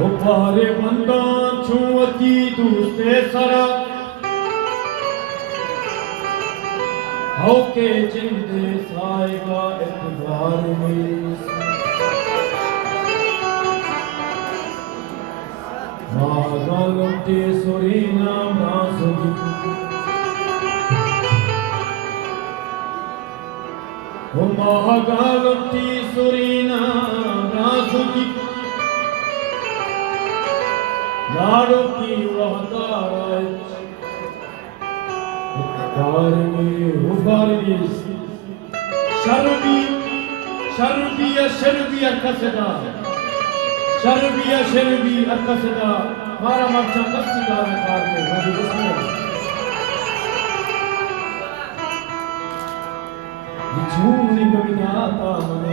Opare bandan chumati duste sara Hauke jinde saiga etbar mein Magalante sorina brasodi Magalante sorina brasodi Lado ki wahdarat Karmi ubaris Sharbi arkaseda Sharbi arkaseda Mara marcha kasida karme Hadi bismillah Nichuni gavidata mana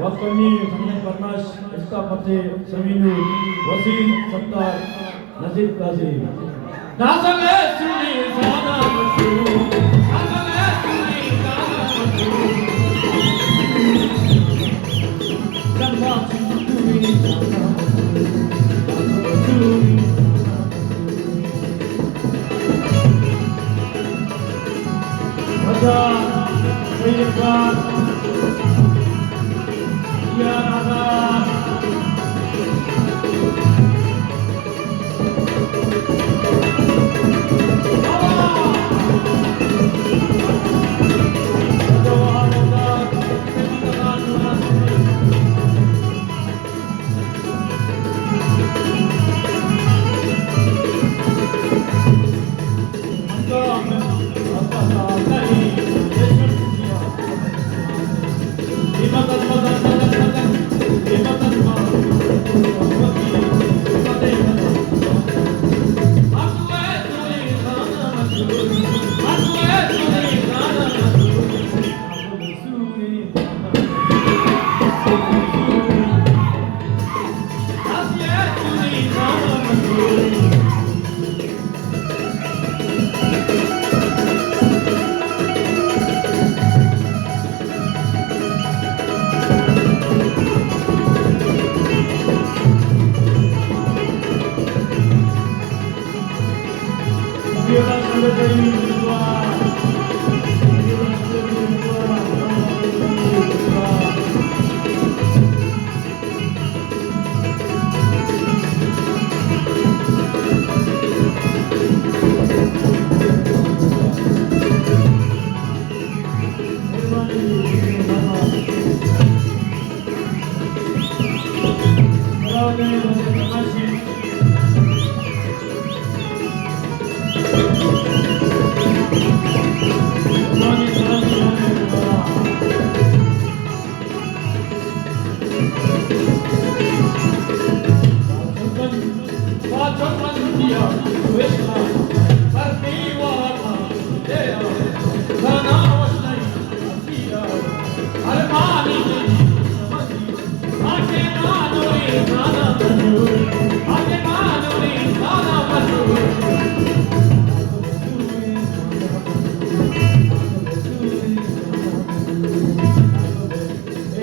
Waktunya Sampai Patnas Estafate Seminu Wasil Sattar Nazib Qazi Nasale Suni Sana Matu Nasale Suni Sana Matu Jamba Suni Sana Matu Raja Sayyidkan Ya Raja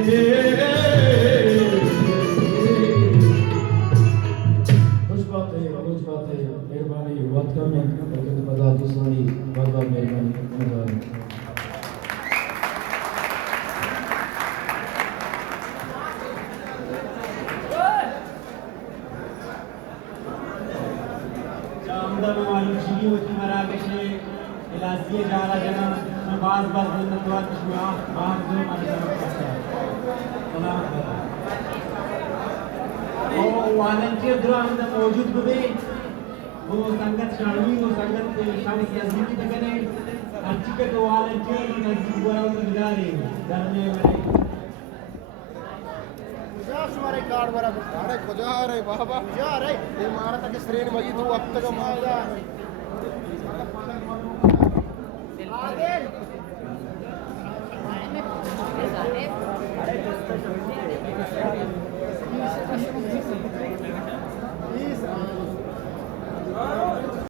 कुछ बात है मेहरबानी बहुत कम है लेकिन बता दूसरी बहुत बहुत मेहरबानी Amda malum şigi ve Marakeş'e ilaziye jara jana baz zinnet kişme ah zo madem o volunteer duramda mevcut bube bu sangat şanlı o sangat şanlı siyasi takane açık et volunteer nazip barav gidare darne mere हमारे card बरा अरे खुदा रे बाबा जा रे ये मारा तक श्रेणी मगी तू अब तक मारा आगे